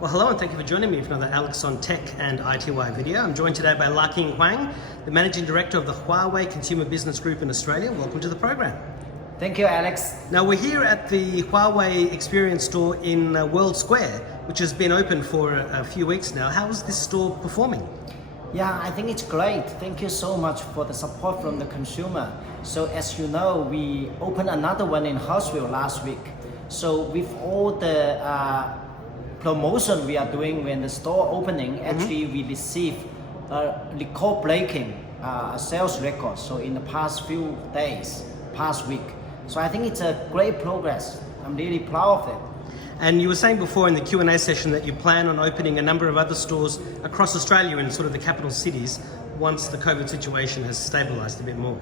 Well, hello and thank you for joining me for another Alex on Tech and ITY video. I'm joined today by Laking Huang, the Managing Director of the Huawei Consumer Business Group in Australia. Welcome to the program. Thank you, Alex. Now, we're here at the Huawei Experience Store in World Square, which has been open for a few weeks now. How is this store performing? Yeah, I think it's great. Thank you so much for the support from the consumer. So as you know, we opened another one in Hurstville last week. So with all the promotion we are doing when the store opening, actually we received a record-breaking sales record. So in the past few days, past week. So I think it's a great progress. I'm really proud of it. And you were saying before in the Q&A session that you plan on opening a number of other stores across Australia in sort of the capital cities once the COVID situation has stabilised a bit more.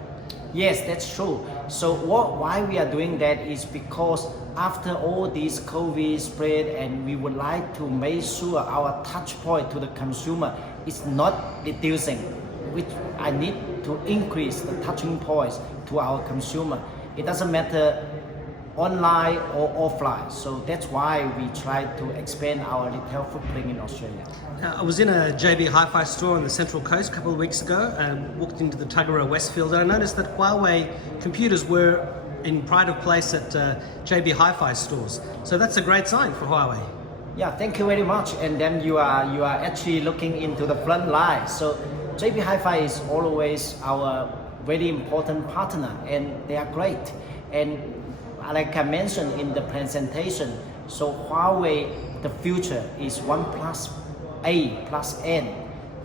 Yes, that's true. So why we are doing that is because after all this COVID spread, and we would like to make sure our touch point to the consumer is not reducing, which I need to increase the touching points to our consumer. It doesn't matter online or offline. So that's why we try to expand our retail footprint in Australia. I was in a JB Hi-Fi store on the Central Coast a couple of weeks ago and walked into the Tuggerah Westfield, and I noticed that Huawei computers were in pride of place at JB Hi-Fi stores. So that's a great sign for Huawei. Yeah, thank you very much. And then you are actually looking into the front line. So JB Hi-Fi is always our very important partner, and they are great. And like I mentioned in the presentation, so Huawei, the future is OnePlus A plus N,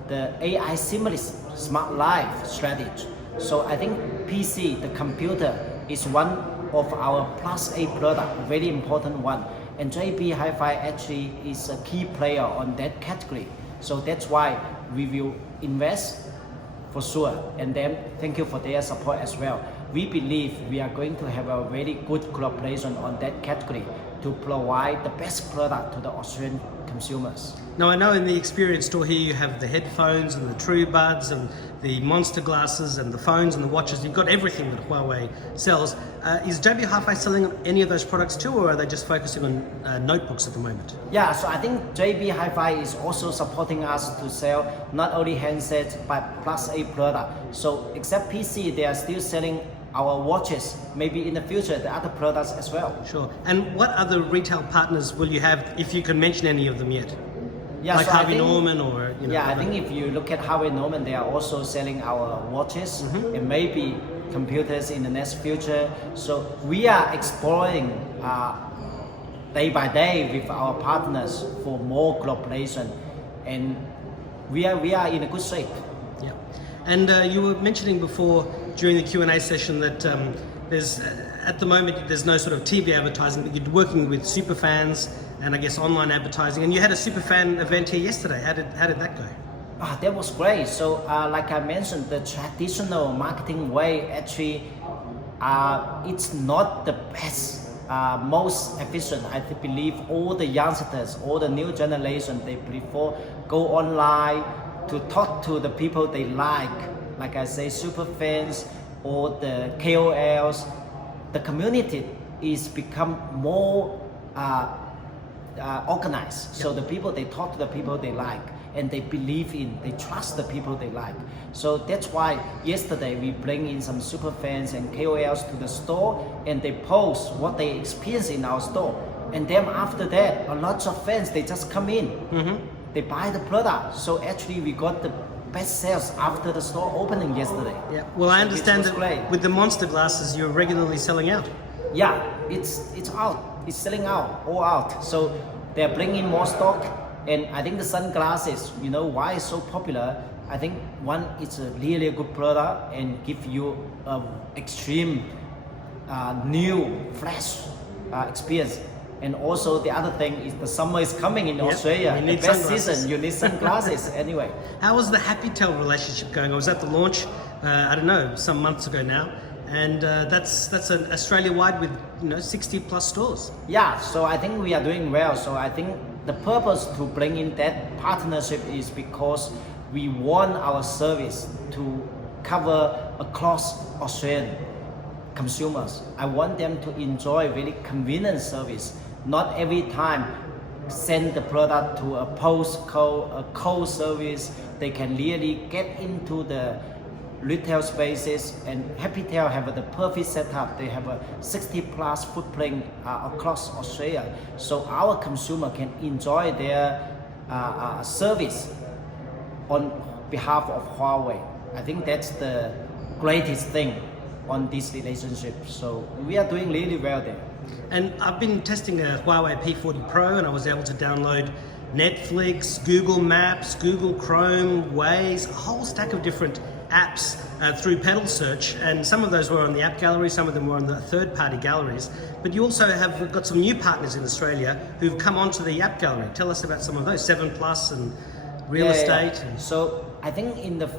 the AI seamless smart life strategy. So I think PC, the computer, is one of our plus A product, very important one. And JB Hi-Fi actually is a key player on that category. So that's why we will invest for sure. And then thank you for their support as well. We believe we are going to have a very good collaboration on that category to provide the best product to the Australian consumers. Now, I know in the Experience Store here you have the headphones and the True Buds and the Monster glasses and the phones and the watches. You've got everything that Huawei sells. Is JB Hi-Fi selling any of those products too, or are they just focusing on notebooks at the moment? Yeah, so I think JB Hi-Fi is also supporting us to sell not only handsets but plus A product. So except PC, they are still selling our watches, maybe in the future the other products as well. Sure. And what other retail partners will you have, if you can mention any of them yet? Yeah, like so Harvey Norman or Yeah, I think if you look at Harvey Norman, they are also selling our watches and maybe computers in the next future. So we are exploring day by day with our partners for more collaboration, and we are in a good shape. Yeah. And you were mentioning before during the Q&A session that there's at the moment there's no sort of TV advertising, but you're working with superfans and I guess online advertising. And you had a superfan event here yesterday. How did that go? That was great. So like I mentioned, the traditional marketing way actually it's not the best, most efficient. I believe all the youngsters, all the new generation, they prefer go online to talk to the people they like I say, super fans or the KOLs. The community is become more organized. So the people, they talk to the people they like and they believe in, they trust the people they like. So that's why yesterday we bring in some super fans and KOLs to the store, and they post what they experience in our store. And then after that, a lot of fans, they just come in. They buy the product. So actually we got the best sales after the store opening yesterday. Yeah. Well, I understand that great. with the Monster glasses, you're regularly selling out. Yeah, it's out. It's selling out, all out. So they're bringing more stock. And I think the sunglasses, you know why it's so popular? I think one, it's a really good product and give you a extreme new, fresh experience. And also the other thing is the summer is coming in Australia. You need the best sunglasses. season, you need sunglasses anyway. How was the Happytel relationship going? I was at the launch, I don't know, some months ago now, and that's an Australia-wide with 60 plus stores. Yeah, so I think we are doing well. So I think the purpose to bring in that partnership is because we want our service to cover across Australian consumers. I want them to enjoy very convenient service. Not every time send the product to a cold service. They can really get into the retail spaces, and Happytail have the perfect setup. They have a 60 plus footprint across Australia, so our consumer can enjoy their service on behalf of Huawei. I think that's the greatest thing on this relationship. So we are doing really well there. And I've been testing a Huawei P40 Pro, and I was able to download Netflix, Google Maps, Google Chrome, Waze, a whole stack of different apps through Pedal Search, and some of those were on the app gallery, some of them were on the third-party galleries. But you also have got some new partners in Australia who've come onto the app gallery. Tell us about some of those, 7 Plus and Real Estate. And So I think in the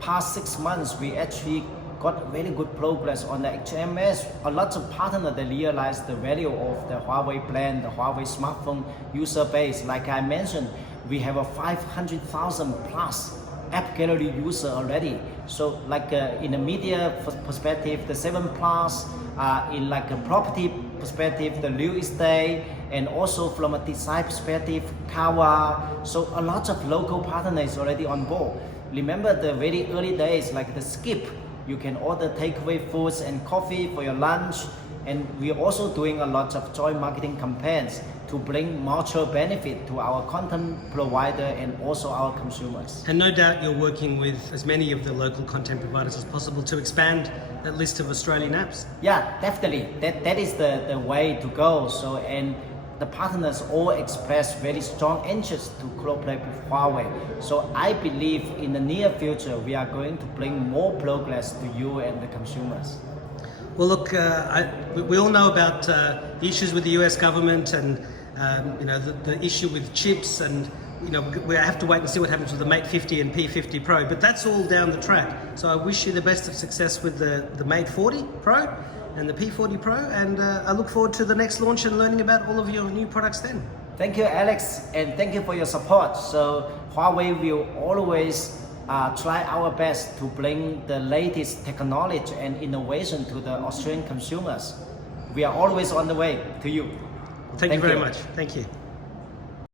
past 6 months, we actually got really good progress on the HMS. A lot of partners, they realize the value of the Huawei brand, the Huawei smartphone user base. Like I mentioned, we have a 500,000 plus app gallery user already. So like in the media perspective, the 7 Plus, in like a property perspective, the real estate, and also from a design perspective, Kawa. So a lot of local partners already on board. Remember the very early days, like the Skip, you can order takeaway foods and coffee for your lunch. And we're also doing a lot of joint marketing campaigns to bring mutual benefit to our content provider and also our consumers. And no doubt you're working with as many of the local content providers as possible to expand that list of Australian apps. Yeah, definitely. That is the way to go. So, and the partners all express very strong interest to cooperate with Huawei. So I believe in the near future, we are going to bring more progress to you and the consumers. Well, look, we all know about the issues with the US government and the issue with chips, and we have to wait and see what happens with the Mate 50 and P50 Pro, but that's all down the track. So I wish you the best of success with the Mate 40 Pro and the P40 Pro, and I look forward to the next launch and learning about all of your new products then. Thank you, Alex, and thank you for your support. So Huawei will always try our best to bring the latest technology and innovation to the Australian consumers. We are always on the way to you. Thank you very much. Thank you.